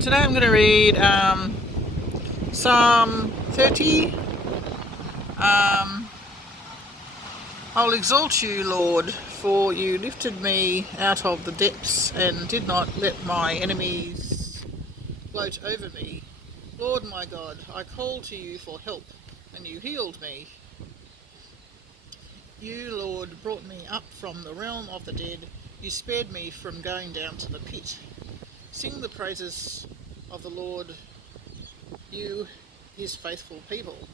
Today I'm going to read Psalm 30. I'll exalt you, Lord, for you lifted me out of the depths and did not let my enemies gloat over me. Lord my God, I called to you for help, and you healed me. You, Lord, brought me up from the realm of the dead. You spared me from going down to the pit. Sing the praises of the Lord, you, his faithful people.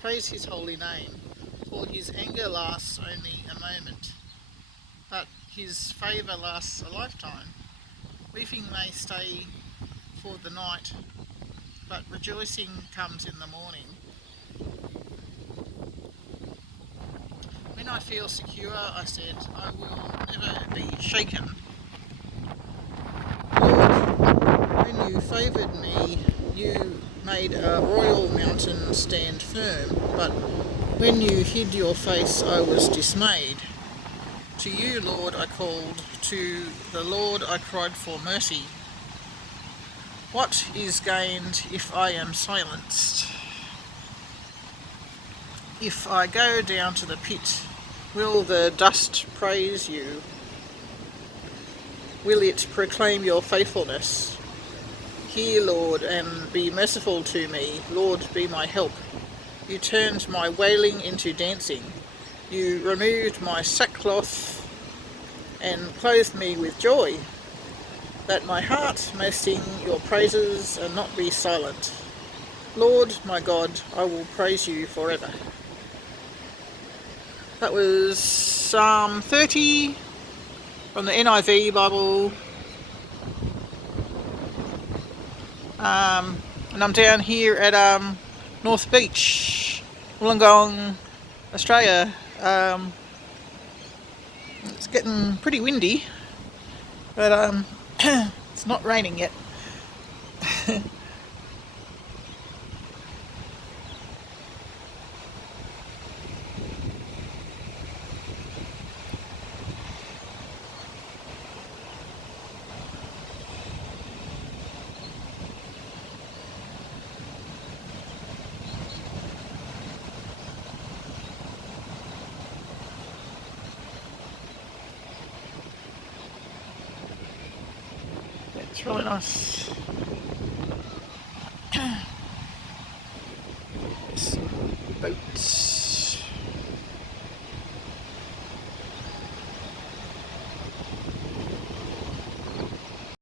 Praise his holy name, for his anger lasts only a moment, but his favour lasts a lifetime. Weeping may stay for the night, but rejoicing comes in the morning. When I feel secure, I said, I will never be shaken. Lord, when you favoured me, you made a royal mountain stand firm, but when you hid your face, I was dismayed. To you, Lord, I called, to the Lord I cried for mercy. What is gained if I am silenced? If I go down to the pit, will the dust praise you? Will it proclaim your faithfulness? Hear, Lord, and be merciful to me. Lord, be my help. You turned my wailing into dancing. You removed my sackcloth and clothed me with joy, that my heart may sing your praises and not be silent. Lord, my God, I will praise you forever. That was Psalm 30 from the NIV Bible. And I'm down here at North Beach, Wollongong, Australia. It's getting pretty windy, but it's not raining yet. It's really nice.